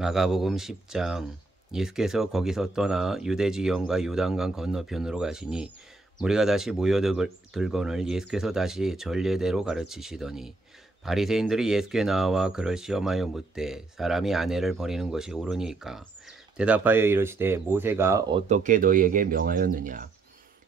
마가복음 10장. 예수께서 거기서 떠나 유대 지경과 요단강 건너편으로 가시니 무리가 다시 모여들거늘 예수께서 다시 전례대로 가르치시더니 바리새인들이 예수께 나와 그를 시험하여 묻되 사람이 아내를 버리는 것이 옳으니까 대답하여 이르시되 모세가 어떻게 너희에게 명하였느냐.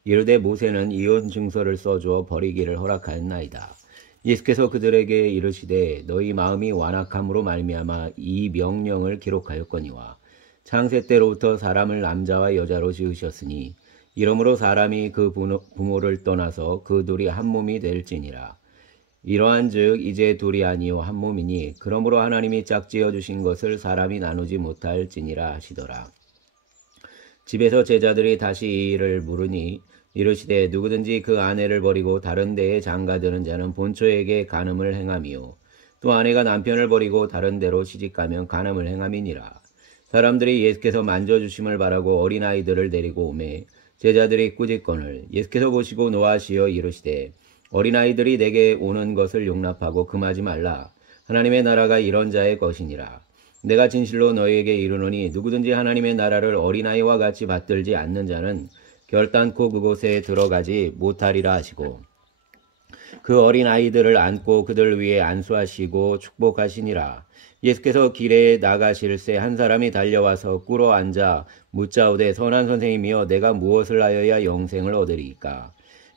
이르되 모세는 이혼 증서를 써주어 버리기를 허락하였나이다. 예수께서 그들에게 이르시되 너희 마음이 완악함으로 말미암아 이 명령을 기록하였거니와 창세 때로부터 사람을 남자와 여자로 지으셨으니 이러므로 사람이 그 부모를 떠나서 그 둘이 한 몸이 될지니라. 이러한즉 이제 둘이 아니요 한 몸이니 그러므로 하나님이 짝지어 주신 것을 사람이 나누지 못할지니라 하시더라. 집에서 제자들이 다시 이 일을 물으니 이르시되 누구든지 그 아내를 버리고 다른 데에 장가드는 자는 본처에게 간음을 행함이요 또 아내가 남편을 버리고 다른 데로 시집가면 간음을 행함이니라. 사람들이 예수께서 만져주심을 바라고 어린아이들을 데리고 오매 제자들이 꾸짖거늘 예수께서 보시고 노하시어 이르시되 어린아이들이 내게 오는 것을 용납하고 금하지 말라. 하나님의 나라가 이런 자의 것이니라. 내가 진실로 너희에게 이르노니 누구든지 하나님의 나라를 어린아이와 같이 받들지 않는 자는 결단코 그곳에 들어가지 못하리라 하시고 그 어린아이들을 안고 그들 위에 안수하시고 축복하시니라. 예수께서 길에 나가실새 한 사람이 달려와서 꿇어 앉아 묻자오되 선한 선생님이여 내가 무엇을 하여야 영생을 얻으리이까.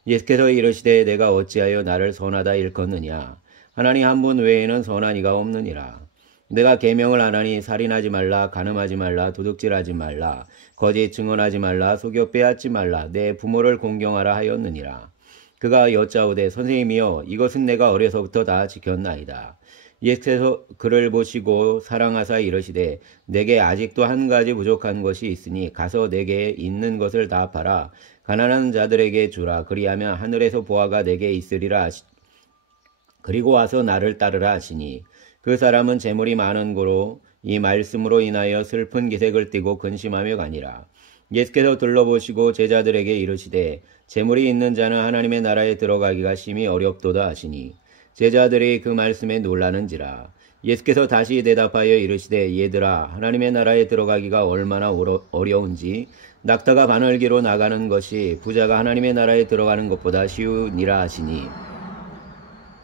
예수께서 이르시되 내가 어찌하여 나를 선하다 일컫느냐. 하나님 한 분 외에는 선한 이가 없느니라. 내가 계명을 안 하니 살인하지 말라, 간음하지 말라, 도둑질하지 말라, 거짓 증언하지 말라, 속여 빼앗지 말라, 내 부모를 공경하라 하였느니라. 그가 여짜오되 선생님이여 이것은 내가 어려서부터 다 지켰나이다. 예수께서 그를 보시고 사랑하사 이르시되 내게 아직도 한 가지 부족한 것이 있으니 가서 내게 있는 것을 다 팔아 가난한 자들에게 주라. 그리하면 하늘에서 보화가 내게 있으리라. 그리고 와서 나를 따르라 하시니 그 사람은 재물이 많은 고로 이 말씀으로 인하여 슬픈 기색을 띠고 근심하며 가니라. 예수께서 둘러보시고 제자들에게 이르시되 재물이 있는 자는 하나님의 나라에 들어가기가 심히 어렵도다 하시니 제자들이 그 말씀에 놀라는지라. 예수께서 다시 대답하여 이르시되 얘들아 하나님의 나라에 들어가기가 얼마나 어려운지 낙타가 바늘기로 나가는 것이 부자가 하나님의 나라에 들어가는 것보다 쉬우니라 하시니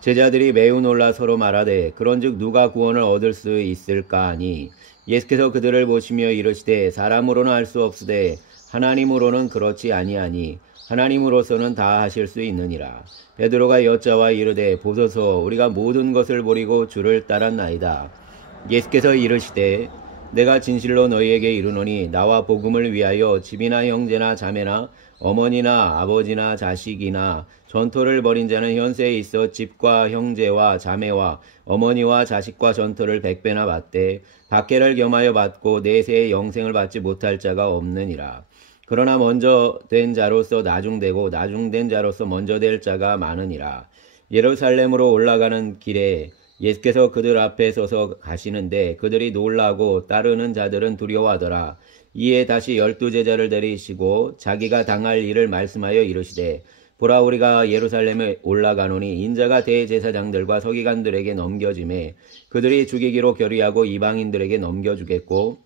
제자들이 매우 놀라 서로 말하되 그런즉 누가 구원을 얻을 수 있을까 하니 예수께서 그들을 보시며 이르시되 사람으로는 할 수 없으되 하나님으로는 그렇지 아니하니 하나님으로서는 다 하실 수 있느니라. 베드로가 여짜와 이르되 보소서 우리가 모든 것을 버리고 주를 따랐나이다. 예수께서 이르시되 내가 진실로 너희에게 이르노니 나와 복음을 위하여 집이나 형제나 자매나 어머니나 아버지나 자식이나 전토를 벌인 자는 현세에 있어 집과 형제와 자매와 어머니와 자식과 전토를 100배나 받되 박해를 겸하여 받고 내세의 영생을 받지 못할 자가 없느니라. 그러나 먼저 된 자로서 나중되고 나중된 자로서 먼저 될 자가 많으니라. 예루살렘으로 올라가는 길에 예수께서 그들 앞에 서서 가시는데 그들이 놀라고 따르는 자들은 두려워하더라. 이에 다시 12제자를 데리시고 자기가 당할 일을 말씀하여 이르시되 보라 우리가 예루살렘에 올라가노니 인자가 대제사장들과 서기관들에게 넘겨지매 그들이 죽이기로 결의하고 이방인들에게 넘겨주겠고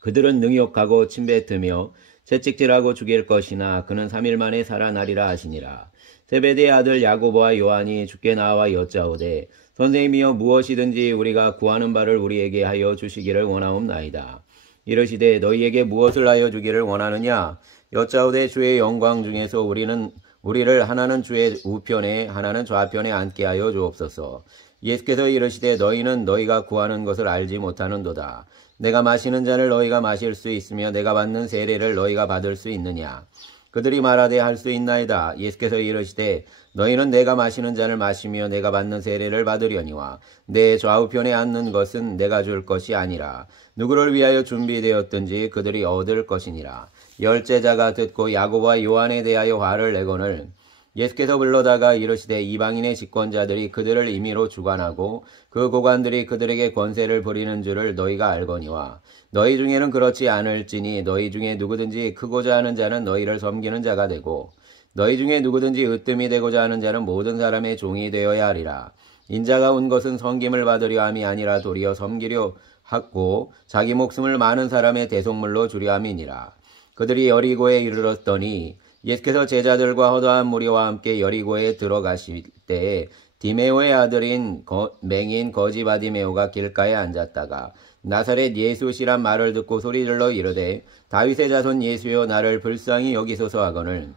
그들은 능욕하고 침뱉으며 채찍질하고 죽일 것이나 그는 3일 만에 살아나리라 하시니라. 세베대의 아들 야고보와 요한이 주께 나와 여짜오되 선생님이여 무엇이든지 우리가 구하는 바를 우리에게 하여 주시기를 원하옵나이다. 이르시되 너희에게 무엇을 하여 주기를 원하느냐. 여짜오되 주의 영광 중에서 우리를 하나는 주의 우편에 하나는 좌편에 앉게 하여 주옵소서. 예수께서 이르시되 너희는 너희가 구하는 것을 알지 못하는도다. 내가 마시는 잔을 너희가 마실 수 있으며 내가 받는 세례를 너희가 받을 수 있느냐. 그들이 말하되 할 수 있나이다. 예수께서 이르시되 너희는 내가 마시는 잔을 마시며 내가 받는 세례를 받으려니와 내 좌우편에 앉는 것은 내가 줄 것이 아니라 누구를 위하여 준비되었든지 그들이 얻을 것이니라. 10제자가 듣고 야고보와 요한에 대하여 화를 내거늘 예수께서 불러다가 이르시되 이방인의 집권자들이 그들을 임의로 주관하고 그 고관들이 그들에게 권세를 부리는 줄을 너희가 알거니와 너희 중에는 그렇지 않을지니 너희 중에 누구든지 크고자 하는 자는 너희를 섬기는 자가 되고 너희 중에 누구든지 으뜸이 되고자 하는 자는 모든 사람의 종이 되어야 하리라. 인자가 온 것은 섬김을 받으려 함이 아니라 도리어 섬기려 하고 자기 목숨을 많은 사람의 대속물로 주려 함이니라. 그들이 여리고에 이르렀더니 예수께서 제자들과 허다한 무리와 함께 여리고에 들어가실 때에 디메오의 아들인 맹인 거지 바디메오가 길가에 앉았다가 나사렛 예수시란 말을 듣고 소리질러 이르되 다윗의 자손 예수여 나를 불쌍히 여기소서 하거늘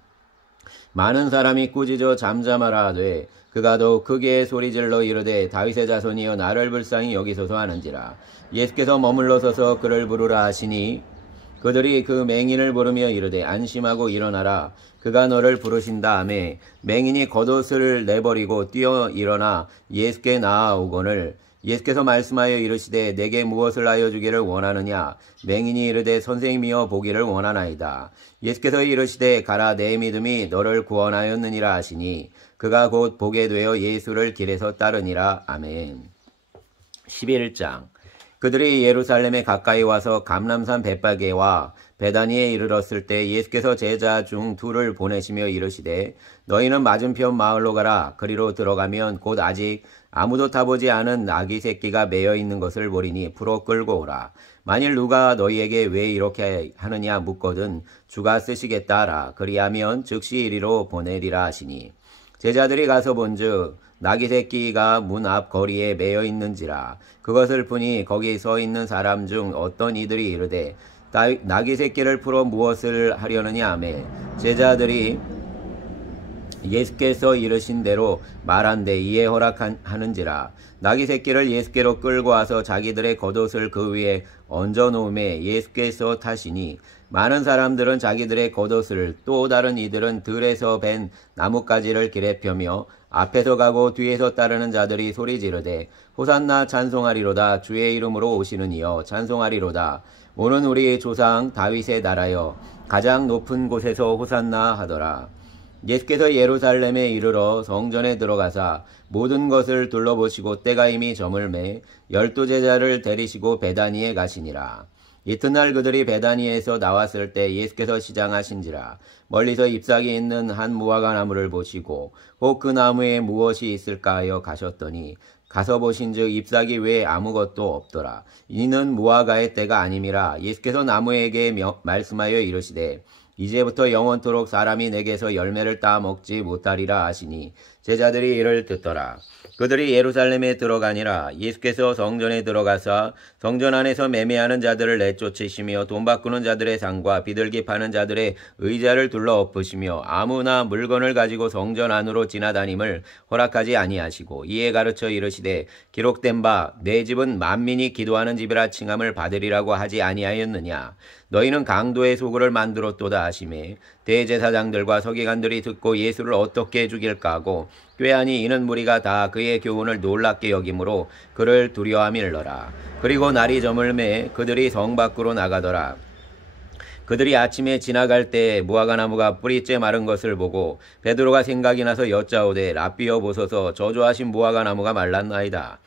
많은 사람이 꾸짖어 잠잠하라 하되 그가 더욱 크게 소리질러 이르되 다윗의 자손이여 나를 불쌍히 여기소서 하는지라. 예수께서 머물러 서서 그를 부르라 하시니 그들이 그 맹인을 부르며 이르되 안심하고 일어나라 그가 너를 부르신다 하매 맹인이 겉옷을 내버리고 뛰어 일어나 예수께 나아오거늘 예수께서 말씀하여 이르시되 내게 무엇을 하여 주기를 원하느냐. 맹인이 이르되 선생님이여 보기를 원하나이다. 예수께서 이르시되 가라 내 믿음이 너를 구원하였느니라 하시니 그가 곧 보게 되어 예수를 길에서 따르니라. 아멘. 11장. 그들이 예루살렘에 가까이 와서 감람산 벳바게와 베다니에 이르렀을 때 예수께서 제자 중 둘을 보내시며 이르시되 너희는 맞은편 마을로 가라. 그리로 들어가면 곧 아직 아무도 타보지 않은 아기 새끼가 매여 있는 것을 보리니 풀어 끌고 오라. 만일 누가 너희에게 왜 이렇게 하느냐 묻거든 주가 쓰시겠다 하라. 그리하면 즉시 이리로 보내리라 하시니 제자들이 가서 본즉 나귀 새끼가 문 앞 거리에 매여 있는지라. 그것을 보니 거기 서 있는 사람 중 어떤 이들이 이르되 나귀 새끼를 풀어 무엇을 하려느냐 하매 제자들이 예수께서 이르신 대로 말한데 이에 허락하는지라. 나귀 새끼를 예수께로 끌고 와서 자기들의 겉옷을 그 위에 얹어 놓음에 예수께서 타시니 많은 사람들은 자기들의 겉옷을 또 다른 이들은 들에서 벤 나뭇가지를 길에 펴며 앞에서 가고 뒤에서 따르는 자들이 소리 지르되 호산나 찬송하리로다. 주의 이름으로 오시는 이여 찬송하리로다. 오는 우리 조상 다윗의 나라여 가장 높은 곳에서 호산나 하더라. 예수께서 예루살렘에 이르러 성전에 들어가사 모든 것을 둘러보시고 때가 이미 저물매 12제자를 데리시고 베다니에 가시니라. 이튿날 그들이 베다니에서 나왔을 때 예수께서 시장하신지라. 멀리서 잎사귀 있는 한 무화과 나무를 보시고 혹 그 나무에 무엇이 있을까 하여 가셨더니 가서 보신즉 잎사귀 외에 아무것도 없더라. 이는 무화과의 때가 아님이라. 예수께서 나무에게 말씀하여 이르시되 이제부터 영원토록 사람이 내게서 열매를 따 먹지 못하리라 하시니 제자들이 이를 듣더라. 그들이 예루살렘에 들어가니라. 예수께서 성전에 들어가사 성전 안에서 매매하는 자들을 내쫓으시며 돈 바꾸는 자들의 상과 비둘기 파는 자들의 의자를 둘러 엎으시며 아무나 물건을 가지고 성전 안으로 지나다님을 허락하지 아니하시고 이에 가르쳐 이르시되 기록된 바 내 집은 만민이 기도하는 집이라 칭함을 받으리라고 하지 아니하였느냐. 너희는 강도의 소굴을 만들었도다 하시매 대제사장들과 서기관들이 듣고 예수를 어떻게 죽일까 하고 꾀하니 이는 무리가 다 그의 교훈을 놀랍게 여김으로 그를 두려워함일러라. 그리고 날이 저물매 그들이 성 밖으로 나가더라. 그들이 아침에 지나갈 때 무화과나무가 뿌리째 마른 것을 보고 베드로가 생각이 나서 여짜오되 랍비여 보소서 저주하신 무화과나무가 말랐나이다.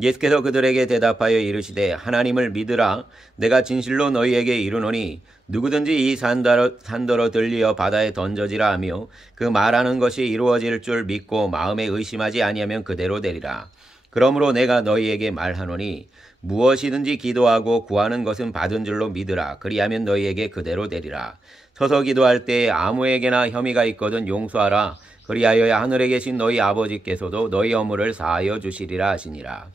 예수께서 그들에게 대답하여 이르시되 하나님을 믿으라. 내가 진실로 너희에게 이르노니 누구든지 이 산더러 들리어 바다에 던져지라 하며 그 말하는 것이 이루어질 줄 믿고 마음에 의심하지 아니하면 그대로 되리라. 그러므로 내가 너희에게 말하노니 무엇이든지 기도하고 구하는 것은 받은 줄로 믿으라. 그리하면 너희에게 그대로 되리라. 서서 기도할 때에 아무에게나 혐의가 있거든 용서하라. 그리하여야 하늘에 계신 너희 아버지께서도 너희 허물을 사하여 주시리라 하시니라.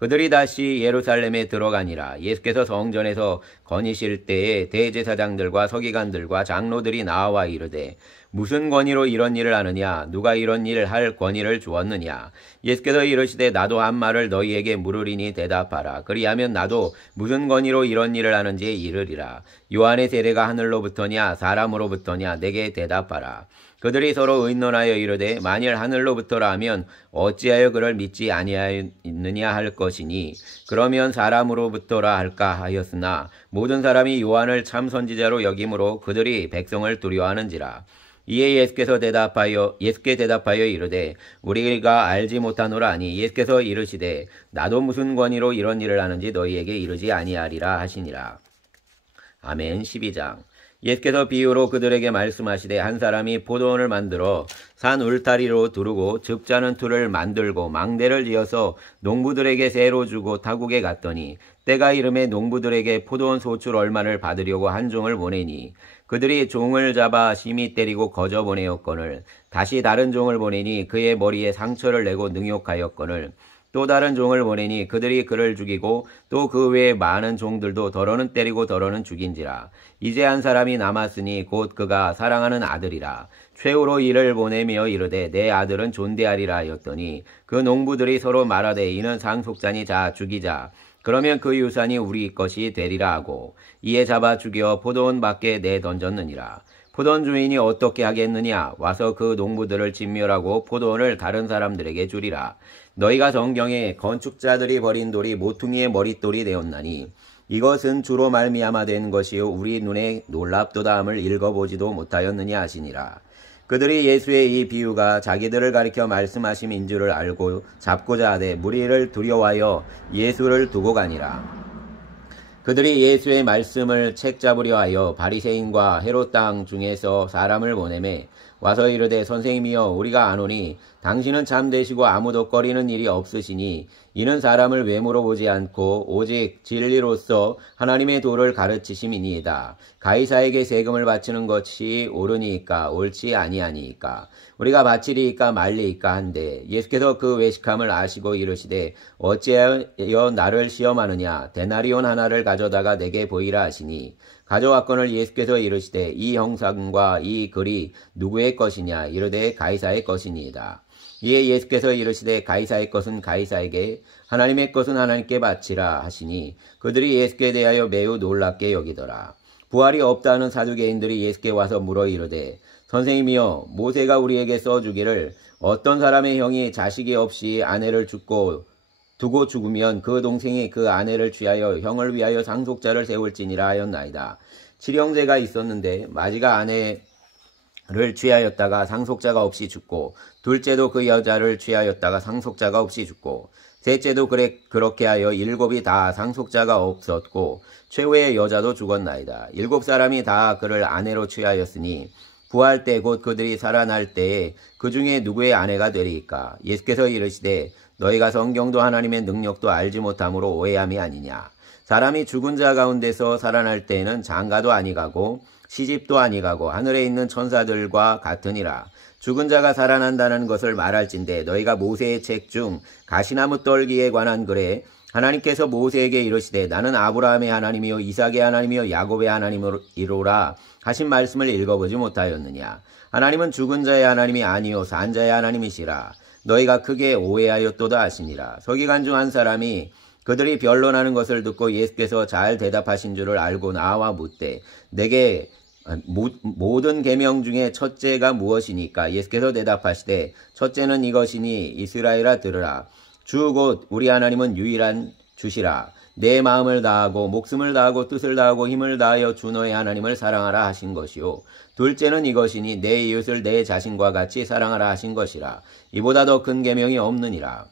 그들이 다시 예루살렘에 들어가니라. 예수께서 성전에서 거니실 때에 대제사장들과 서기관들과 장로들이 나와 이르되 무슨 권위로 이런 일을 하느냐. 누가 이런 일을 할 권위를 주었느냐. 예수께서 이르시되 나도 한 말을 너희에게 물으리니 대답하라. 그리하면 나도 무슨 권위로 이런 일을 하는지 이르리라. 요한의 세례가 하늘로부터냐 사람으로부터냐 내게 대답하라. 그들이 서로 의논하여 이르되 만일 하늘로부터라 하면 어찌하여 그를 믿지 아니하였느냐 할 것이니 그러면 사람으로부터라 할까 하였으나 모든 사람이 요한을 참 선지자로 여김으로 그들이 백성을 두려워하는지라. 이에 예수께 대답하여 이르되 우리가 알지 못하노라 하니 예수께서 이르시되 나도 무슨 권위로 이런 일을 하는지 너희에게 이르지 아니하리라 하시니라. 아멘. 12장. 예수께서 비유로 그들에게 말씀하시되 한 사람이 포도원을 만들어 산 울타리로 두르고 즙자는 틀을 만들고 망대를 지어서 농부들에게 새로 주고 타국에 갔더니 때가 이름에 농부들에게 포도원 소출 얼마를 받으려고 한 종을 보내니 그들이 종을 잡아 심히 때리고 거저 보내었거늘 다시 다른 종을 보내니 그의 머리에 상처를 내고 능욕하였거늘 또 다른 종을 보내니 그들이 그를 죽이고 또 그 외에 많은 종들도 더러는 때리고 더러는 죽인지라. 이제 한 사람이 남았으니 곧 그가 사랑하는 아들이라. 최후로 이를 보내며 이르되 내 아들은 존대하리라 하였더니 그 농부들이 서로 말하되 이는 상속자니 자 죽이자. 그러면 그 유산이 우리 것이 되리라 하고 이에 잡아 죽여 포도원 밖에 내던졌느니라. 포도원 주인이 어떻게 하겠느냐? 와서 그 농부들을 진멸하고 포도원을 다른 사람들에게 주리라. 너희가 성경에 건축자들이 버린 돌이 모퉁이의 머릿돌이 되었나니 이것은 주로 말미암아 된 것이요 우리 눈에 놀랍도다함을 읽어보지도 못하였느냐 하시니라. 그들이 예수의 이 비유가 자기들을 가리켜 말씀하심인 줄을 알고 잡고자 하되 무리를 두려워하여 예수를 두고 가니라. 그들이 예수의 말씀을 책잡으려 하여 바리새인과 헤롯 땅 중에서 사람을 보내매 와서 이르되 선생님이여 우리가 아노니 당신은 참되시고 아무도 꺼리는 일이 없으시니 이는 사람을 외모로 보지 않고 오직 진리로서 하나님의 도를 가르치심이니이다. 가이사에게 세금을 바치는 것이 옳으니까 옳지 아니하니까 우리가 바치리이까 말리이까 한데 예수께서 그 외식함을 아시고 이르시되 어찌하여 나를 시험하느냐 데나리온 하나를 가져다가 내게 보이라 하시니 가져왔거늘 예수께서 이르시되 이 형상과 이 글이 누구의 것이냐 이르되 가이사의 것이니이다. 이에 예수께서 이르시되 가이사의 것은 가이사에게 하나님의 것은 하나님께 바치라 하시니 그들이 예수께 대하여 매우 놀랍게 여기더라. 부활이 없다는 사두개인들이 예수께 와서 물어 이르되 선생님이여 모세가 우리에게 써주기를 어떤 사람의 형이 자식이 없이 아내를 두고 죽으면 그 동생이 그 아내를 취하여 형을 위하여 상속자를 세울지니라 하였나이다. 칠형제가 있었는데 마지가 아내를 취하였다가 상속자가 없이 죽고 둘째도 그 여자를 취하였다가 상속자가 없이 죽고 셋째도 그렇게 하여 일곱이 다 상속자가 없었고 최후의 여자도 죽었나이다. 일곱 사람이 다 그를 아내로 취하였으니 부활 때 곧 그들이 살아날 때에 그 중에 누구의 아내가 되리이까? 예수께서 이르시되 너희가 성경도 하나님의 능력도 알지 못함으로 오해함이 아니냐. 사람이 죽은 자 가운데서 살아날 때에는 장가도 아니가고 시집도 아니가고 하늘에 있는 천사들과 같으니라. 죽은 자가 살아난다는 것을 말할진대 너희가 모세의 책 중 가시나무 떨기에 관한 글에 하나님께서 모세에게 이르시되 나는 아브라함의 하나님이요 이삭의 하나님이요 야곱의 하나님이로라 하신 말씀을 읽어보지 못하였느냐. 하나님은 죽은 자의 하나님이 아니요 산 자의 하나님이시라. 너희가 크게 오해하였도다 하시니라. 서기관 중 한 사람이 그들이 변론하는 것을 듣고 예수께서 잘 대답하신 줄을 알고 나와 묻되 내게 모든 계명 중에 첫째가 무엇이니까? 예수께서 대답하시되 첫째는 이것이니 이스라엘아 들으라. 주 곧 우리 하나님은 유일한 주시라. 내 마음을 다하고 목숨을 다하고 뜻을 다하고 힘을 다하여 주 너의 하나님을 사랑하라 하신 것이요. 둘째는 이것이니 내 이웃을 내 자신과 같이 사랑하라 하신 것이라. 이보다 더 큰 계명이 없느니라.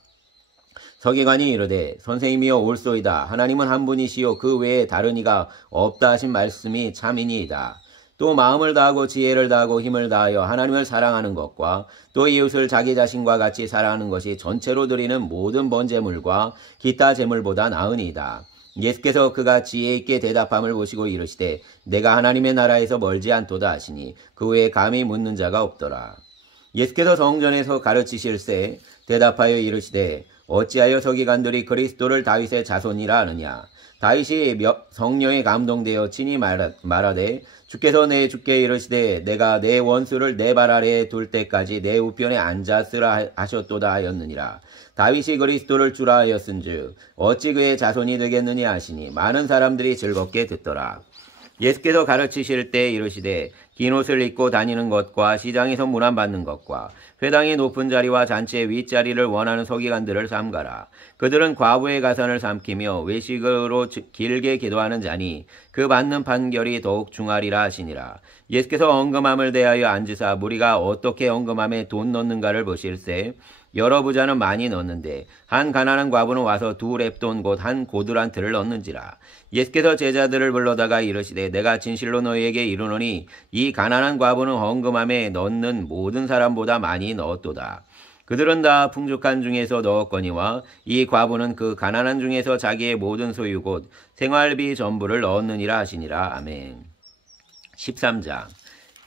서기관이 이르되 선생님이여 옳소이다. 하나님은 한 분이시요 그 외에 다른 이가 없다 하신 말씀이 참이니이다. 또 마음을 다하고 지혜를 다하고 힘을 다하여 하나님을 사랑하는 것과 또 이웃을 자기 자신과 같이 사랑하는 것이 전체로 드리는 모든 번제물과 기타 제물보다 나으니이다. 예수께서 그가 지혜 있게 대답함을 보시고 이르시되 내가 하나님의 나라에서 멀지 않도다 하시니 그 외에 감히 묻는 자가 없더라. 예수께서 성전에서 가르치실세 대답하여 이르시되 어찌하여 서기관들이 그리스도를 다윗의 자손이라 하느냐. 다윗이 성령에 감동되어 친히 말하되 주께서 내 주께 이르시되 내가 내 원수를 내 발 아래에 둘 때까지 내 우편에 앉았으라 하셨도다 하였느니라. 다윗이 그리스도를 주라 하였은즉 어찌 그의 자손이 되겠느냐 하시니 많은 사람들이 즐겁게 듣더라. 예수께서 가르치실 때 이르시되 긴 옷을 입고 다니는 것과 시장에서 문안받는 것과 회당의 높은 자리와 잔치의 윗자리를 원하는 서기관들을 삼가라. 그들은 과부의 가산을 삼키며 외식으로 길게 기도하는 자니 그 받는 판결이 더욱 중하리라 하시니라. 예수께서 헌금함을 대하여 앉으사 무리가 어떻게 헌금함에 돈 넣는가를 보실세 여러 부자는 많이 넣는데 한 가난한 과부는 와서 2렙돈 곧 한 고두란트를 넣는지라. 예수께서 제자들을 불러다가 이르시되 내가 진실로 너희에게 이르노니 이 가난한 과부는 헌금함에 넣는 모든 사람보다 많이 넣었도다. 그들은 다 풍족한 중에서 넣었거니와 이 과부는 그 가난한 중에서 자기의 모든 소유 곧 생활비 전부를 넣었느니라 하시니라. 아멘. 13장.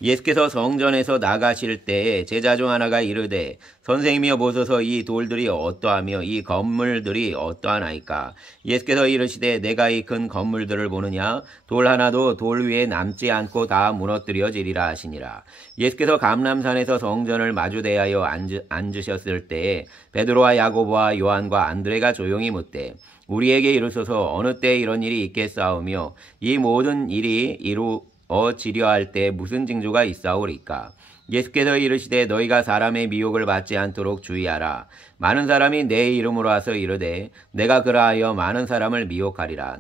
예수께서 성전에서 나가실 때에 제자 중 하나가 이르되 선생님이여 보소서 이 돌들이 어떠하며 이 건물들이 어떠하나이까. 예수께서 이르시되 내가 이 큰 건물들을 보느냐. 돌 하나도 돌 위에 남지 않고 다 무너뜨려지리라 하시니라. 예수께서 감람산에서 성전을 마주 대하여 앉으셨을 때에 베드로와 야고보와 요한과 안드레가 조용히 묻되 우리에게 이르소서 어느 때 이런 일이 있겠사오며 이 모든 일이 이루어지려 할 때 무슨 징조가 있사오리까. 예수께서 이르시되 너희가 사람의 미혹을 받지 않도록 주의하라. 많은 사람이 내 이름으로 와서 이르되 내가 그러하여 많은 사람을 미혹하리라.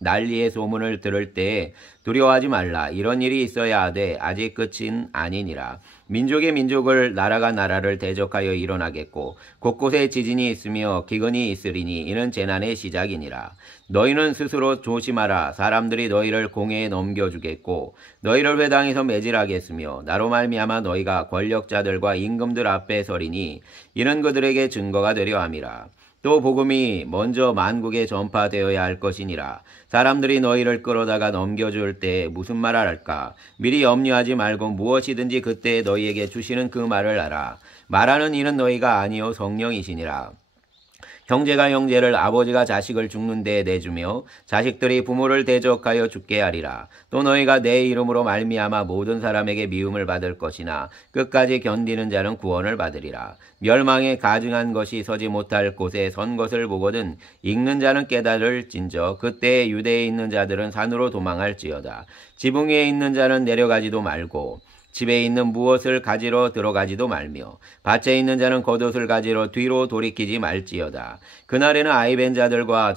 난리의 소문을 들을 때에 두려워하지 말라. 이런 일이 있어야 하되 아직 끝은 아니니라. 민족의 민족을 나라가 나라를 대적하여 일어나겠고 곳곳에 지진이 있으며 기근이 있으리니 이는 재난의 시작이니라. 너희는 스스로 조심하라. 사람들이 너희를 공회에 넘겨주겠고 너희를 회당에서 매질하겠으며 나로 말미암아 너희가 권력자들과 임금들 앞에 서리니 이는 그들에게 증거가 되려 함이라. 또 복음이 먼저 만국에 전파되어야 할 것이니라. 사람들이 너희를 끌어다가 넘겨줄 때 무슨 말을 할까? 미리 염려하지 말고 무엇이든지 그때 너희에게 주시는 그 말을 알아. 말하는 이는 너희가 아니요 성령이시니라. 형제가 형제를 아버지가 자식을 죽는 데에 내주며 자식들이 부모를 대적하여 죽게 하리라. 또 너희가 내 이름으로 말미암아 모든 사람에게 미움을 받을 것이나 끝까지 견디는 자는 구원을 받으리라. 멸망에 가증한 것이 서지 못할 곳에 선 것을 보거든 읽는 자는 깨달을진저 그때에 유대에 있는 자들은 산으로 도망할지어다. 지붕 위에 있는 자는 내려가지도 말고 집에 있는 무엇을 가지러 들어가지도 말며 밭에 있는 자는 겉옷을 가지러 뒤로 돌이키지 말지어다. 그날에는 아이벤 자들과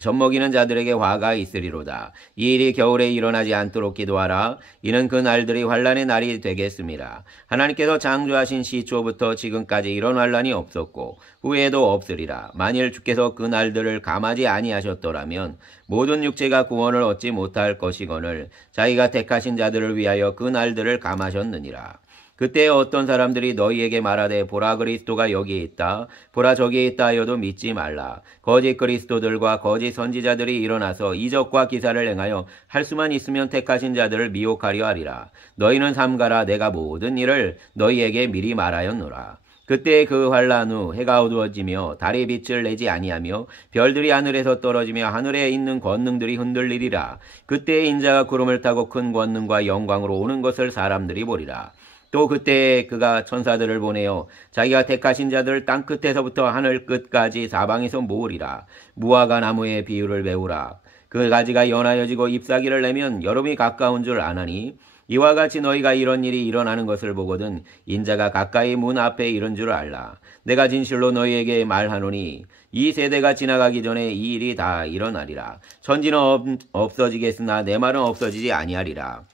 젖먹이는 자들에게 화가 있으리로다. 이 일이 겨울에 일어나지 않도록 기도하라. 이는 그 날들이 환란의 날이 되겠습니다. 하나님께서 창조하신 시초부터 지금까지 이런 환란이 없었고 후에도 없으리라. 만일 주께서 그 날들을 감하지 아니하셨더라면 모든 육체가 구원을 얻지 못할 것이거늘 자기가 택하신 자들을 위하여 그 날들을 감하셨느니라. 그때 어떤 사람들이 너희에게 말하되 보라 그리스도가 여기 있다. 보라 저기 있다 하여도 믿지 말라. 거짓 그리스도들과 거짓 선지자들이 일어나서 이적과 기사를 행하여 할 수만 있으면 택하신 자들을 미혹하려 하리라. 너희는 삼가라. 내가 모든 일을 너희에게 미리 말하였노라. 그때 그 환란 후 해가 어두워지며 달이 빛을 내지 아니하며 별들이 하늘에서 떨어지며 하늘에 있는 권능들이 흔들리리라. 그때 인자가 구름을 타고 큰 권능과 영광으로 오는 것을 사람들이 보리라. 또 그때 그가 천사들을 보내어 자기가 택하신 자들을 땅끝에서부터 하늘 끝까지 사방에서 모으리라. 무화과 나무의 비유를 배우라. 그 가지가 연하여지고 잎사귀를 내면 여름이 가까운 줄 아나니 이와 같이 너희가 이런 일이 일어나는 것을 보거든 인자가 가까이 문 앞에 이른 줄 알라. 내가 진실로 너희에게 말하노니 이 세대가 지나가기 전에 이 일이 다 일어나리라. 천지는 없어지겠으나 내 말은 없어지지 아니하리라.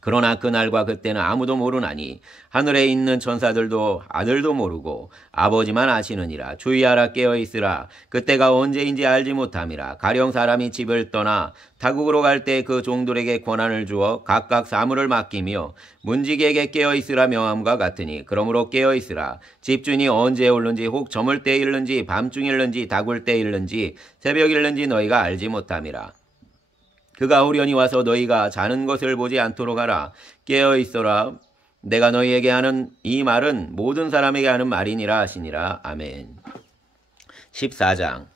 그러나 그날과 그때는 아무도 모르나니 하늘에 있는 천사들도 아들도 모르고 아버지만 아시느니라. 주의하라. 깨어있으라. 그때가 언제인지 알지 못함이라. 가령 사람이 집을 떠나 타국으로 갈 때 그 종들에게 권한을 주어 각각 사물을 맡기며 문지기에게 깨어있으라 명함과 같으니 그러므로 깨어있으라. 집주인이 언제 올는지 혹 저물 때 일는지 밤중일는지 다굴 때 일는지 새벽일는지 너희가 알지 못함이라. 그가 후련히 와서 너희가 자는 것을 보지 않도록 하라. 깨어있어라. 내가 너희에게 하는 이 말은 모든 사람에게 하는 말이니라 하시니라. 아멘. 14장.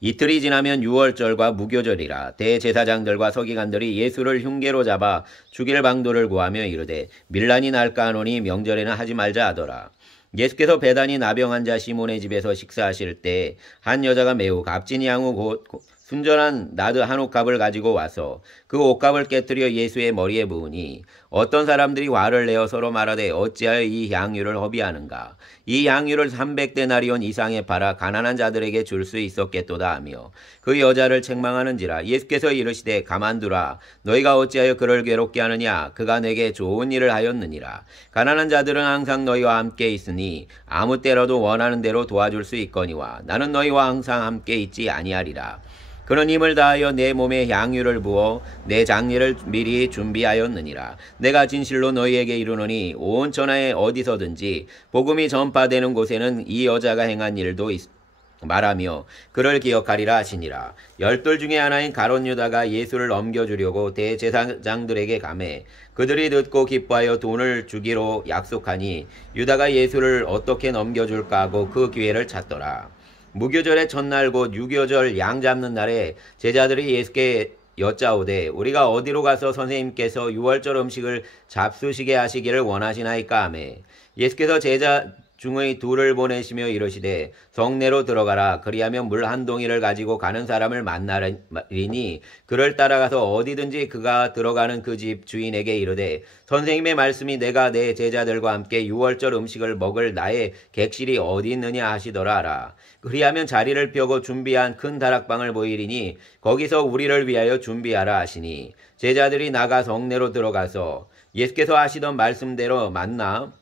이틀이 지나면 유월절과 무교절이라. 대제사장들과 서기관들이 예수를 흉계로 잡아 죽일 방도를 구하며 이르되 밀란이 날까 하노니 명절에는 하지 말자 하더라. 예수께서 베다니 나병 환자 시몬의 집에서 식사하실 때 한 여자가 매우 값진 양우 곧 순전한 나드 한 옷값을 가지고 와서 그 옷값을 깨뜨려 예수의 머리에 부으니 어떤 사람들이 화를 내어 서로 말하되 어찌하여 이 향유를 허비하는가. 이 향유를 300데나리온 이상에 팔아 가난한 자들에게 줄 수 있었겠도다 하며 그 여자를 책망하는지라. 예수께서 이르시되 가만두라. 너희가 어찌하여 그를 괴롭게 하느냐. 그가 내게 좋은 일을 하였느니라. 가난한 자들은 항상 너희와 함께 있으니 아무 때라도 원하는 대로 도와줄 수 있거니와 나는 너희와 항상 함께 있지 아니하리라. 그는 힘을 다하여 내 몸에 향유를 부어 내 장례를 미리 준비하였느니라. 내가 진실로 너희에게 이르노니 온 천하에 어디서든지 복음이 전파되는 곳에는 이 여자가 행한 일도 말하며 그를 기억하리라 하시니라. 12 중에 하나인 가룟 유다가 예수를 넘겨주려고 대제사장들에게 가매 그들이 듣고 기뻐하여 돈을 주기로 약속하니 유다가 예수를 어떻게 넘겨줄까 하고 그 기회를 찾더라. 무교절의 첫날 곧 유교절 양 잡는 날에 제자들이 예수께 여짜오되 우리가 어디로 가서 선생님께서 유월절 음식을 잡수시게 하시기를 원하시나이까 하매 예수께서 제자 중의 둘을 보내시며 이르시되 성내로 들어가라. 그리하면 물 한 동이를 가지고 가는 사람을 만나리니 그를 따라가서 어디든지 그가 들어가는 그 집 주인에게 이르되 선생님의 말씀이 내가 내 제자들과 함께 유월절 음식을 먹을 나의 객실이 어디 있느냐 하시더라 하라. 그리하면 자리를 펴고 준비한 큰 다락방을 보이리니 거기서 우리를 위하여 준비하라 하시니 제자들이 나가 성내로 들어가서 예수께서 하시던 말씀대로 만나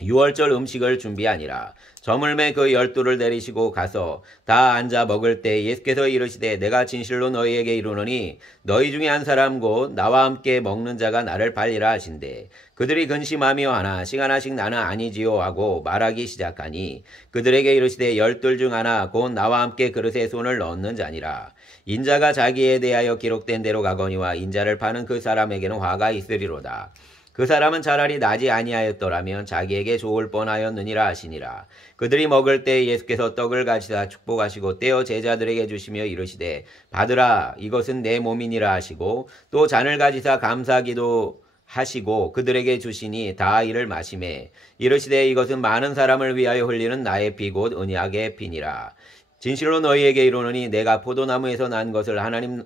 유월절 음식을 준비하니라. 저물매 그 12를 내리시고 가서 다 앉아 먹을 때 예수께서 이르시되 내가 진실로 너희에게 이르노니 너희 중에 한 사람 곧 나와 함께 먹는 자가 나를 팔리라 하신대. 그들이 근심하며 하나 시간하씩 나는 아니지요 하고 말하기 시작하니 그들에게 이르시되 12 중 하나 곧 나와 함께 그릇에 손을 넣는 자니라. 인자가 자기에 대하여 기록된 대로 가거니와 인자를 파는 그 사람에게는 화가 있으리로다. 그 사람은 차라리 나지 아니하였더라면 자기에게 좋을 뻔하였느니라 하시니라. 그들이 먹을 때 예수께서 떡을 가지사 축복하시고 떼어 제자들에게 주시며 이르시되 받으라 이것은 내 몸이니라 하시고 또 잔을 가지사 감사기도 하시고 그들에게 주시니 다 이를 마시매 이르시되 이것은 많은 사람을 위하여 흘리는 나의 피 곧 언약의 피니라. 진실로 너희에게 이르노니 내가 포도나무에서 난 것을 하나님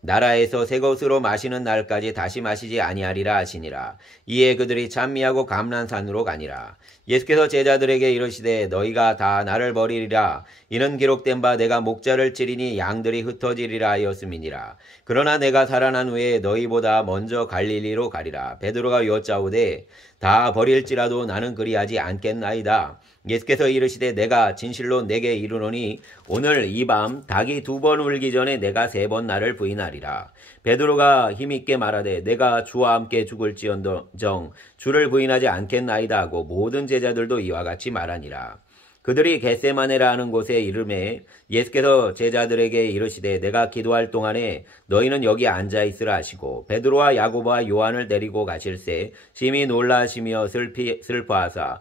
나라에서 새 것으로 마시는 날까지 다시 마시지 아니하리라 하시니라. 이에 그들이 찬미하고 감람산으로 가니라. 예수께서 제자들에게 이르시되 너희가 다 나를 버리리라. 이는 기록된 바 내가 목자를 치리니 양들이 흩어지리라 하였음이니라. 그러나 내가 살아난 후에 너희보다 먼저 갈릴리로 가리라. 베드로가 여짜오되 다 버릴지라도 나는 그리하지 않겠나이다. 예수께서 이르시되 내가 진실로 내게 이르노니 오늘 이 밤 닭이 2번 울기 전에 내가 3번 나를 부인하리라. 베드로가 힘있게 말하되 내가 주와 함께 죽을지언정 주를 부인하지 않겠나이다 하고 모든 제자들도 이와 같이 말하니라. 그들이 겟세마네라 하는 곳에 이르매 예수께서 제자들에게 이르시되 내가 기도할 동안에 너희는 여기 앉아 있으라 하시고 베드로와 야고보와 요한을 데리고 가실새 심히 놀라시며 슬퍼하사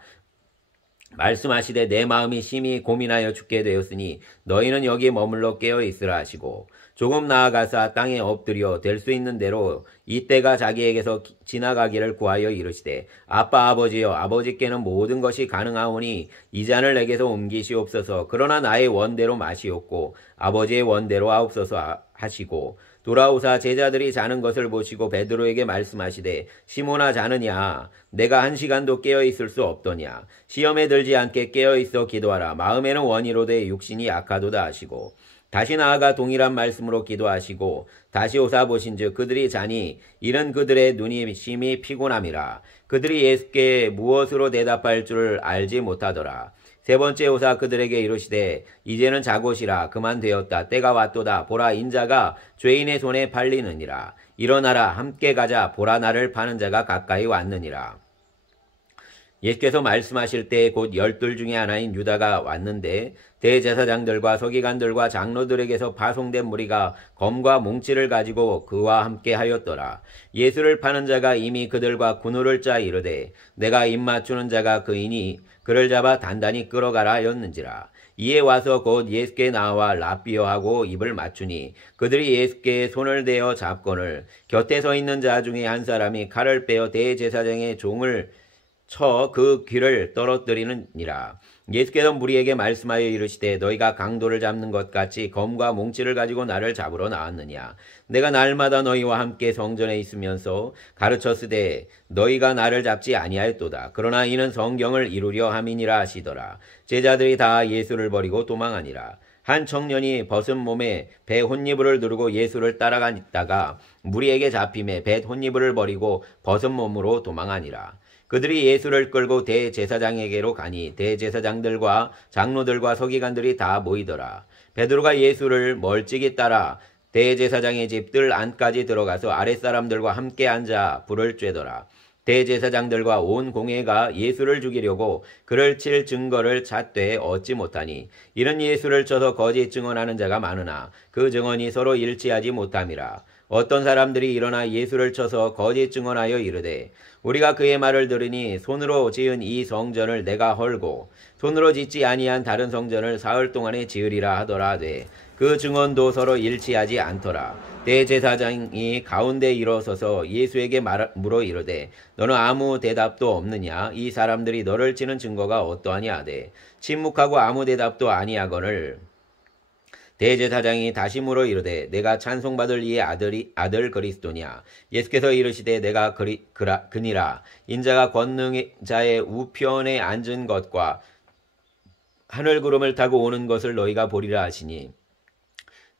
말씀하시되 내 마음이 심히 고민하여 죽게 되었으니 너희는 여기 머물러 깨어 있으라 하시고 조금 나아가사 땅에 엎드려 될 수 있는 대로 이때가 자기에게서 지나가기를 구하여 이르시되 아빠 아버지여 아버지께는 모든 것이 가능하오니 이 잔을 내게서 옮기시옵소서. 그러나 나의 원대로 마시옵고 아버지의 원대로 하옵소서 하시고 돌아오사 제자들이 자는 것을 보시고 베드로에게 말씀하시되 시몬아 자느냐 내가 1시간도 깨어있을 수 없더냐. 시험에 들지 않게 깨어있어 기도하라. 마음에는 원이로되 육신이 약하도다 하시고 다시 나아가 동일한 말씀으로 기도하시고 다시 오사 보신즉 그들이 자니 이는 그들의 눈이 심히 피곤함이라. 그들이 예수께 무엇으로 대답할 줄 알지 못하더라. 3번째 오사 그들에게 이르시되 이제는 자곳이라 그만 되었다. 때가 왔도다. 보라 인자가 죄인의 손에 팔리느니라. 일어나라 함께 가자. 보라 나를 파는 자가 가까이 왔느니라. 예수께서 말씀하실 때 곧 12 중에 하나인 유다가 왔는데 대제사장들과 서기관들과 장로들에게서 파송된 무리가 검과 뭉치를 가지고 그와 함께 하였더라. 예수를 파는 자가 이미 그들과 군우를 짜 이르되 내가 입맞추는 자가 그이니 그를 잡아 단단히 끌어가라 하였는지라. 이에 와서 곧 예수께 나와 라삐어하고 입을 맞추니 그들이 예수께 손을 대어 잡거늘 곁에 서 있는 자 중에 한 사람이 칼을 빼어 대제사장의 종을 쳐 그 귀를 떨어뜨리느니라. 예수께서 무리에게 말씀하여 이르시되 너희가 강도를 잡는 것 같이 검과 뭉치를 가지고 나를 잡으러 나왔느냐. 내가 날마다 너희와 함께 성전에 있으면서 가르쳤으되 너희가 나를 잡지 아니하였도다. 그러나 이는 성경을 이루려 함이니라 하시더라. 제자들이 다 예수를 버리고 도망하니라. 한 청년이 벗은 몸에 배 혼이불을 두르고 예수를 따라가다가 무리에게 잡힘에 배 혼이불을 버리고 벗은 몸으로 도망하니라. 그들이 예수를 끌고 대제사장에게로 가니 대제사장들과 장로들과 서기관들이 다 모이더라. 베드로가 예수를 멀찍이 따라 대제사장의 집 뜰 안까지 들어가서 아랫사람들과 함께 앉아 불을 쬐더라. 대제사장들과 온 공회가 예수를 죽이려고 그를 칠 증거를 찾되 얻지 못하니 이는 예수를 쳐서 거짓 증언하는 자가 많으나 그 증언이 서로 일치하지 못함이라. 어떤 사람들이 일어나 예수를 쳐서 거짓 증언하여 이르되 우리가 그의 말을 들으니 손으로 지은 이 성전을 내가 헐고 손으로 짓지 아니한 다른 성전을 사흘 동안에 지으리라 하더라 하되 그 증언도 서로 일치하지 않더라. 대제사장이 가운데 일어서서 예수에게 물어 이르되 너는 아무 대답도 없느냐? 이 사람들이 너를 치는 증거가 어떠하냐 하되 침묵하고 아무 대답도 아니하거늘 대제사장이 다시 물어 이르되 내가 찬송받을 이의 아들 그리스도냐? 예수께서 이르시되 내가 그니라. 인자가 권능자의 우편에 앉은 것과 하늘 구름을 타고 오는 것을 너희가 보리라 하시니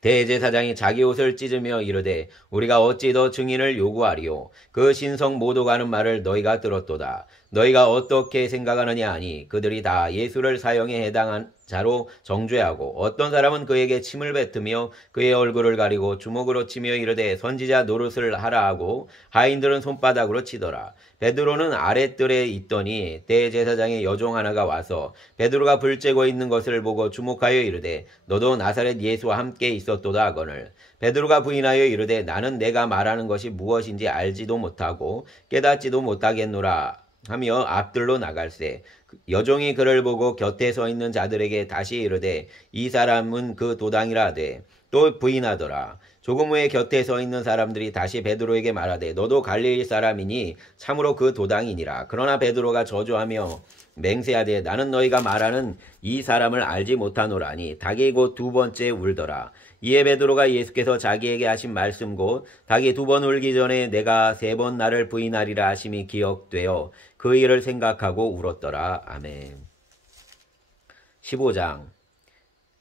대제사장이 자기 옷을 찢으며 이르되 우리가 어찌 더 증인을 요구하리요? 그 신성 모독 하는 말을 너희가 들었도다. 너희가 어떻게 생각하느냐 하니 그들이 다 예수를 사형에 해당한 자로 정죄하고 어떤 사람은 그에게 침을 뱉으며 그의 얼굴을 가리고 주먹으로 치며 이르되 선지자 노릇을 하라 하고 하인들은 손바닥으로 치더라. 베드로는 아랫뜰에 있더니 대제사장의 여종 하나가 와서 베드로가 불 쬐고 있는 것을 보고 주목하여 이르되 너도 나사렛 예수와 함께 있었도다 하거늘 베드로가 부인하여 이르되 나는 내가 말하는 것이 무엇인지 알지도 못하고 깨닫지도 못하겠노라 하며 앞들로 나갈새 여종이 그를 보고 곁에 서 있는 자들에게 다시 이르되 이 사람은 그 도당이라 하되 또 부인하더라. 조금 후에 곁에 서 있는 사람들이 다시 베드로에게 말하되 너도 갈릴리 사람이니 참으로 그 도당이니라. 그러나 베드로가 저주하며 맹세하되 나는 너희가 말하는 이 사람을 알지 못하노라니 닭이 곧 두 번째 울더라. 이에 베드로가 예수께서 자기에게 하신 말씀 곧 닭이 두 번 울기 전에 내가 세 번 나를 부인하리라 하심이 기억되어 그 일을 생각하고 울었더라. 아멘. 15장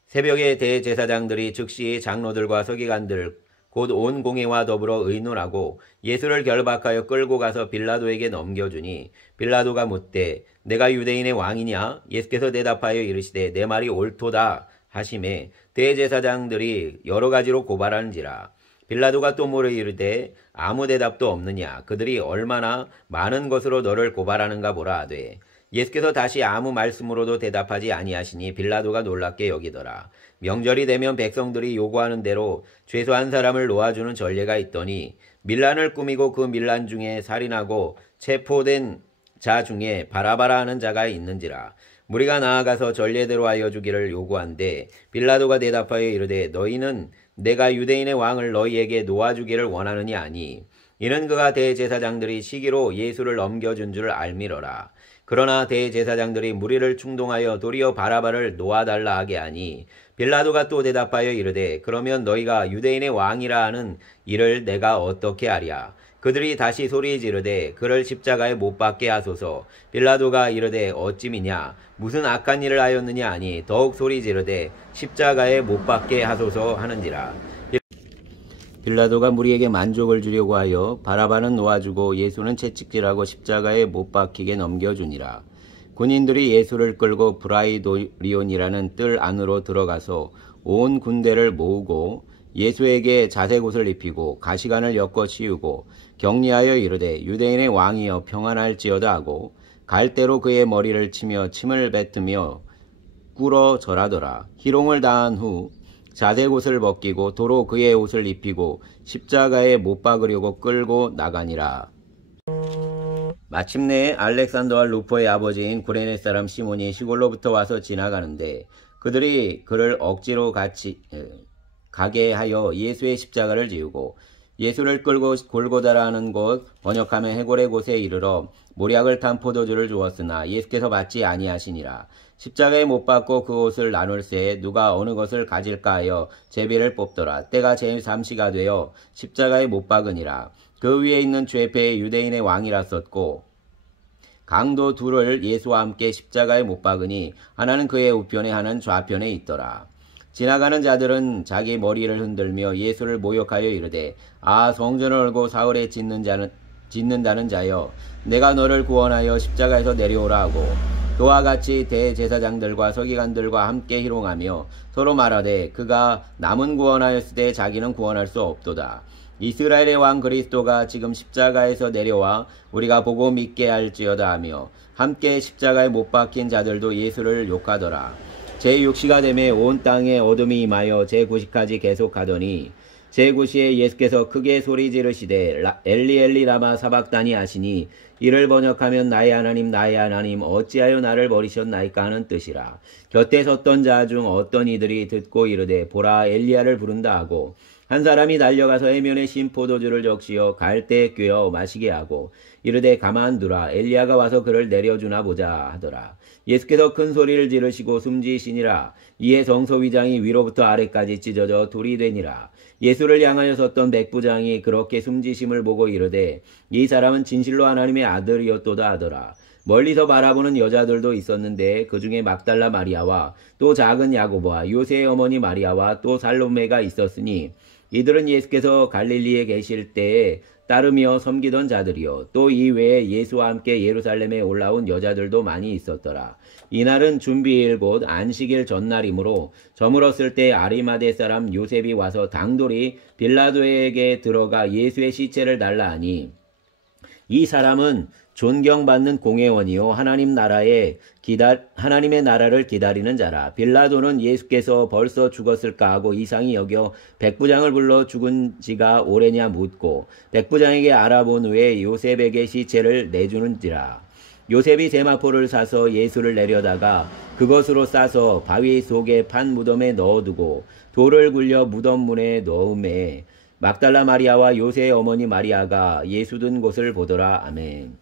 새벽에 대제사장들이 즉시 장로들과 서기관들 곧 온 공회와 더불어 의논하고 예수를 결박하여 끌고 가서 빌라도에게 넘겨주니 빌라도가 묻되 내가 유대인의 왕이냐? 예수께서 대답하여 이르시되 내 말이 옳도다 하심에 대제사장들이 여러 가지로 고발하는지라. 빌라도가 또 물어 이르되 아무 대답도 없느냐? 그들이 얼마나 많은 것으로 너를 고발하는가 보라 하되 예수께서 다시 아무 말씀으로도 대답하지 아니하시니 빌라도가 놀랍게 여기더라. 명절이 되면 백성들이 요구하는 대로 죄수한 사람을 놓아주는 전례가 있더니 밀란을 꾸미고 그 밀란 중에 살인하고 체포된 자 중에 바라바라 하는 자가 있는지라. 무리가 나아가서 전례대로 하여 주기를 요구한데 빌라도가 대답하여 이르되 너희는 내가 유대인의 왕을 너희에게 놓아주기를 원하느냐 하니 이는 그가 대제사장들이 시기로 예수를 넘겨준 줄 알미러라. 그러나 대제사장들이 무리를 충동하여 도리어 바라바를 놓아달라 하게 하니 빌라도가 또 대답하여 이르되 그러면 너희가 유대인의 왕이라 하는 이를 내가 어떻게 하랴. 그들이 다시 소리 지르되 그를 십자가에 못 박게 하소서. 빌라도가 이르되 어찌미냐 무슨 악한 일을 하였느냐 하니 더욱 소리 지르되 십자가에 못 박게 하소서 하는지라. 빌라도가 무리에게 만족을 주려고 하여 바라바는 놓아주고 예수는 채찍질하고 십자가에 못 박히게 넘겨주니라. 군인들이 예수를 끌고 브라이도리온이라는 뜰 안으로 들어가서 온 군대를 모으고 예수에게 자색옷을 입히고 가시관을 엮어 씌우고 격리하여 이르되 유대인의 왕이여 평안할지어다 하고 갈대로 그의 머리를 치며 침을 뱉으며 꿇어 절하더라. 희롱을 다한 후 자색옷을 벗기고 도로 그의 옷을 입히고 십자가에 못 박으려고 끌고 나가니라. 마침내 알렉산더와 루포의 아버지인 구레네 사람 시몬이 시골로부터 와서 지나가는데 그들이 그를 억지로 가게 하여 예수의 십자가를 지우고 예수를 끌고 골고다라 하는 곳 번역하면 해골의 곳에 이르러 모략을 탄 포도주를 주었으나 예수께서 받지 아니하시니라. 십자가에 못 박고 그 옷을 나눌새 누가 어느 것을 가질까 하여 제비를 뽑더라. 때가 제3시가 되어 십자가에 못 박으니라. 그 위에 있는 죄패의 유대인의 왕이라 썼고 강도 둘을 예수와 함께 십자가에 못 박으니 하나는 그의 우편에 하나는 좌편에 있더라. 지나가는 자들은 자기 머리를 흔들며 예수를 모욕하여 이르되 아 성전을 얼고 사흘에 짓는다는 자여 내가 너를 구원하여 십자가에서 내려오라 하고 그와 같이 대제사장들과 서기관들과 함께 희롱하며 서로 말하되 그가 남은 구원하였으되 자기는 구원할 수 없도다. 이스라엘의 왕 그리스도가 지금 십자가에서 내려와 우리가 보고 믿게 할지어다 하며 함께 십자가에 못 박힌 자들도 예수를 욕하더라. 제6시가 되매 온 땅에 어둠이 임하여 제9시까지 계속하더니 제9시에 예수께서 크게 소리 지르시되 엘리 엘리 라마 사박다니 하시니 이를 번역하면 나의 하나님 어찌하여 나를 버리셨나이까 하는 뜻이라. 곁에 섰던 자 중 어떤 이들이 듣고 이르되 보라 엘리야를 부른다 하고 한 사람이 달려가서 해면에 신 포도주를 적시어 갈대에 꿰어 마시게 하고 이르되 가만두라 엘리야가 와서 그를 내려주나 보자 하더라. 예수께서 큰 소리를 지르시고 숨지시니라. 이에 성소위장이 위로부터 아래까지 찢어져 둘이 되니라. 예수를 향하여 섰던 백부장이 그렇게 숨지심을 보고 이르되 이 사람은 진실로 하나님의 아들이었도다 하더라. 멀리서 바라보는 여자들도 있었는데 그 중에 막달라 마리아와 또 작은 야고보와 요새의 어머니 마리아와 또 살로메가 있었으니 이들은 예수께서 갈릴리에 계실 때에 따르며 섬기던 자들이요 또 이외에 예수와 함께 예루살렘에 올라온 여자들도 많이 있었더라. 이날은 준비일 곧 안식일 전날이므로 저물었을 때 아리마대 사람 요셉이 와서 당돌이 빌라도에게 들어가 예수의 시체를 달라 하니 이 사람은 존경받는 공회원이요 하나님의 나라를 기다리는 자라. 빌라도는 예수께서 벌써 죽었을까 하고 이상히 여겨 백부장을 불러 죽은 지가 오래냐 묻고 백부장에게 알아본 후에 요셉에게 시체를 내주는지라. 요셉이 세마포를 사서 예수를 내려다가 그것으로 싸서 바위 속에 판 무덤에 넣어두고 돌을 굴려 무덤 문에 넣음에 막달라 마리아와 요새의 어머니 마리아가 예수 든 곳을 보더라. 아멘.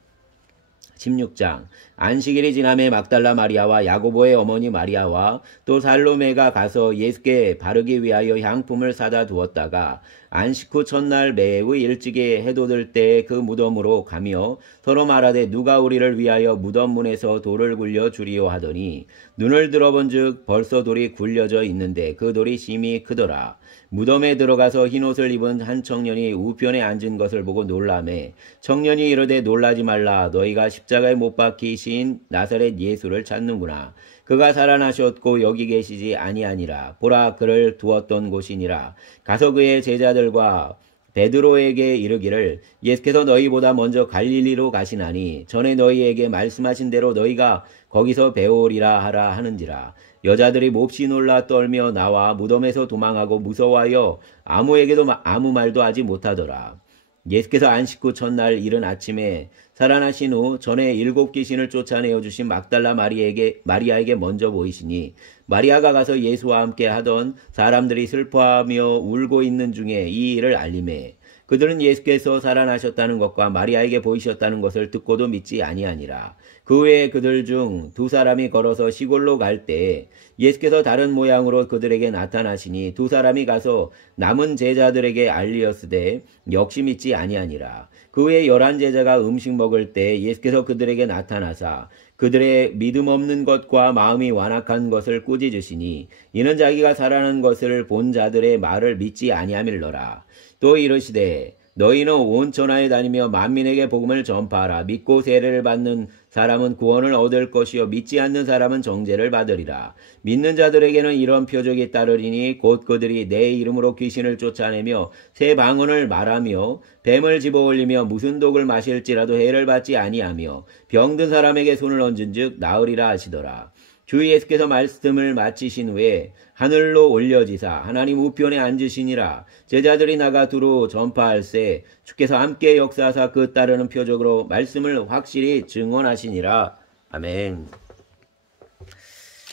16장 안식일이 지남에 막달라 마리아와 야고보의 어머니 마리아와 또 살로메가 가서 예수께 바르기 위하여 향품을 사다 두었다가 안식 후 첫날 매우 일찍이 해돋을 때에 그 무덤으로 가며 서로 말하되 누가 우리를 위하여 무덤 문에서 돌을 굴려 주리요 하더니 눈을 들어본즉 벌써 돌이 굴려져 있는데 그 돌이 심히 크더라. 무덤에 들어가서 흰옷을 입은 한 청년이 우편에 앉은 것을 보고 놀라매 청년이 이르되 놀라지 말라 너희가 십자가에 못 박히신 나사렛 예수를 찾는구나. 그가 살아나셨고 여기 계시지 아니하니라. 보라 그를 두었던 곳이니라. 가서 그의 제자들과 베드로에게 이르기를 예수께서 너희보다 먼저 갈릴리로 가시나니 전에 너희에게 말씀하신 대로 너희가 거기서 배우리라 하라 하는지라. 여자들이 몹시 놀라 떨며 나와 무덤에서 도망하고 무서워하여 아무에게도 아무 말도 하지 못하더라. 예수께서 안식 후 첫날 이른 아침에 살아나신 후 전에 7 귀신을 쫓아내어 주신 막달라 마리아에게 먼저 보이시니 마리아가 가서 예수와 함께 하던 사람들이 슬퍼하며 울고 있는 중에 이 일을 알림해 그들은 예수께서 살아나셨다는 것과 마리아에게 보이셨다는 것을 듣고도 믿지 아니하니라. 그 외에 그들 중 2 사람이 걸어서 시골로 갈 때 예수께서 다른 모양으로 그들에게 나타나시니 2 사람이 가서 남은 제자들에게 알리었으되 역시 믿지 아니하니라. 그 외에 11 제자가 음식 먹을 때 예수께서 그들에게 나타나사 그들의 믿음 없는 것과 마음이 완악한 것을 꾸짖으시니 이는 자기가 살아난 것을 본 자들의 말을 믿지 아니함일러라. 또 이르시되 너희는 온 천하에 다니며 만민에게 복음을 전파하라. 믿고 세례를 받는 사람은 구원을 얻을 것이요 믿지 않는 사람은 정죄를 받으리라. 믿는 자들에게는 이런 표적이 따르리니 곧 그들이 내 이름으로 귀신을 쫓아내며 새 방언을 말하며 뱀을 집어올리며 무슨 독을 마실지라도 해를 받지 아니하며 병든 사람에게 손을 얹은즉 나으리라 하시더라. 주 예수께서 말씀을 마치신 후에 하늘로 올려지사 하나님 우편에 앉으시니라. 제자들이 나가 두루 전파할세 주께서 함께 역사하사 그 따르는 표적으로 말씀을 확실히 증언하시니라. 아멘.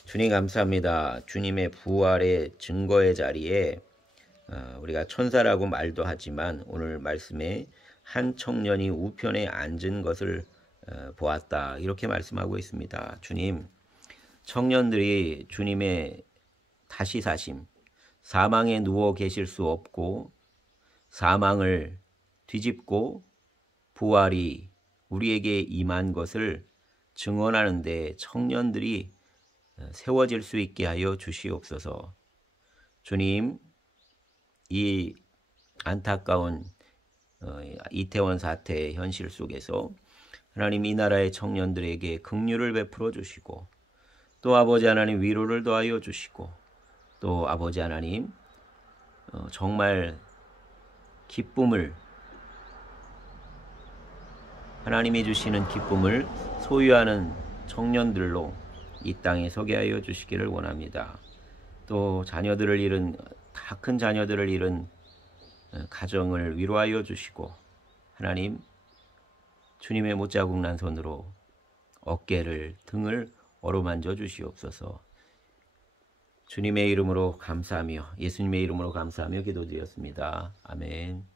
주님 감사합니다. 주님의 부활의 증거의 자리에 우리가 천사라고 말도 하지만 오늘 말씀에 한 청년이 우편에 앉은 것을 보았다. 이렇게 말씀하고 있습니다. 주님, 청년들이 주님의 다시 사심, 사망에 누워 계실 수 없고 사망을 뒤집고 부활이 우리에게 임한 것을 증언하는데 청년들이 세워질 수 있게 하여 주시옵소서. 주님, 이 안타까운 이태원 사태의 현실 속에서 하나님 이 나라의 청년들에게 긍휼을 베풀어 주시고 또 아버지 하나님 위로를 더하여 주시고 또 아버지 하나님 정말 기쁨을 하나님이 주시는 기쁨을 소유하는 청년들로 이 땅에 서게 하여 주시기를 원합니다. 또 자녀들을 잃은 다 큰 자녀들을 잃은 가정을 위로하여 주시고 하나님 주님의 못자국 난 손으로 어깨를 등을 어루만져 주시옵소서. 주님의 이름으로 감사하며 예수님의 이름으로 감사하며 기도드렸습니다. 아멘.